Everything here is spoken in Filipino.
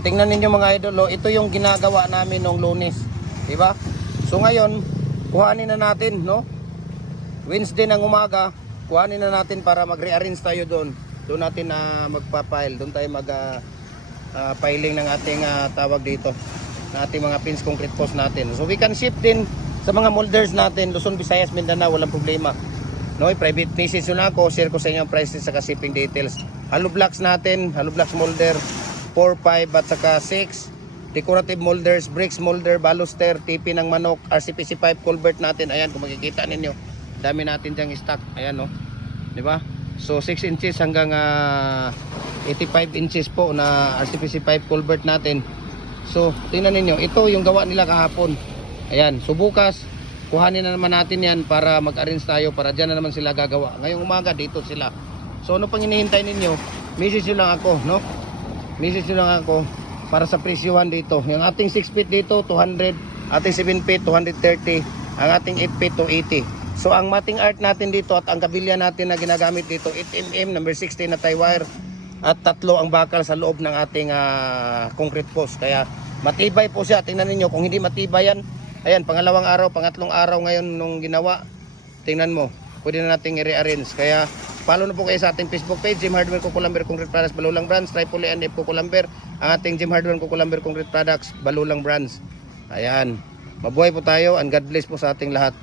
Tingnan ninyo mga idol, oh, ito yung ginagawa namin nung Lunes, di ba? So ngayon, kuhanin na natin, no? Wednesday ng umaga, kuhanin na natin para mag-rearrange tayo doon. Doon natin magpa-file, doon tayo filing ng ating tawag dito, na ating mga pins concrete post natin. So we can ship din sa mga molders natin, Luzon, Visayas, Mindanao, walang problema. No, private message na ako, share ko sa inyo ang prices sa shipping details. Hollow blocks natin, hollow blocks molder 4, 5 at saka 6. Decorative molders, bricks molder, baluster, TP ng manok, RCPC pipe culvert natin. Ayan, kung makikita ninyo, dami natin diyang stock. Ayan, no, di ba? So 6 inches hanggang 85 inches po na RCPC pipe culvert natin. So tingnan ninyo, ito yung gawa nila kahapon. Ayan, so bukas kuhanin na naman natin yan para mag-arrange tayo, para dyan na naman sila gagawa. Ngayong umaga dito sila. So ano pang hinihintay ninyo? Message nyo lang ako, no? Message nyo lang ako para sa presyuhan dito. Yung ating 6 feet dito 200, ating 7 feet 230, ang ating 8 feet 280. So ang mating art natin dito at ang kabilya natin na ginagamit dito 8mm number 16 na tie wire at 3 ang bakal sa loob ng ating concrete post. Kaya matibay po siya. Tingnan niyo, kung hindi matibay yan, ayan, pangalawang araw, pangatlong araw ngayon nung ginawa. Tingnan mo, pwede na nating i-rearrange. Kaya follow na po kayo sa ating Facebook page, Jim Hardware Kukulamber Concrete Products Balulang Brands, Tripoli and F Kukulamber, ang ating Jim Hardware Kukulamber Concrete Products Balulang Brands. Ayan, mabuhay po tayo and God bless po sa ating lahat.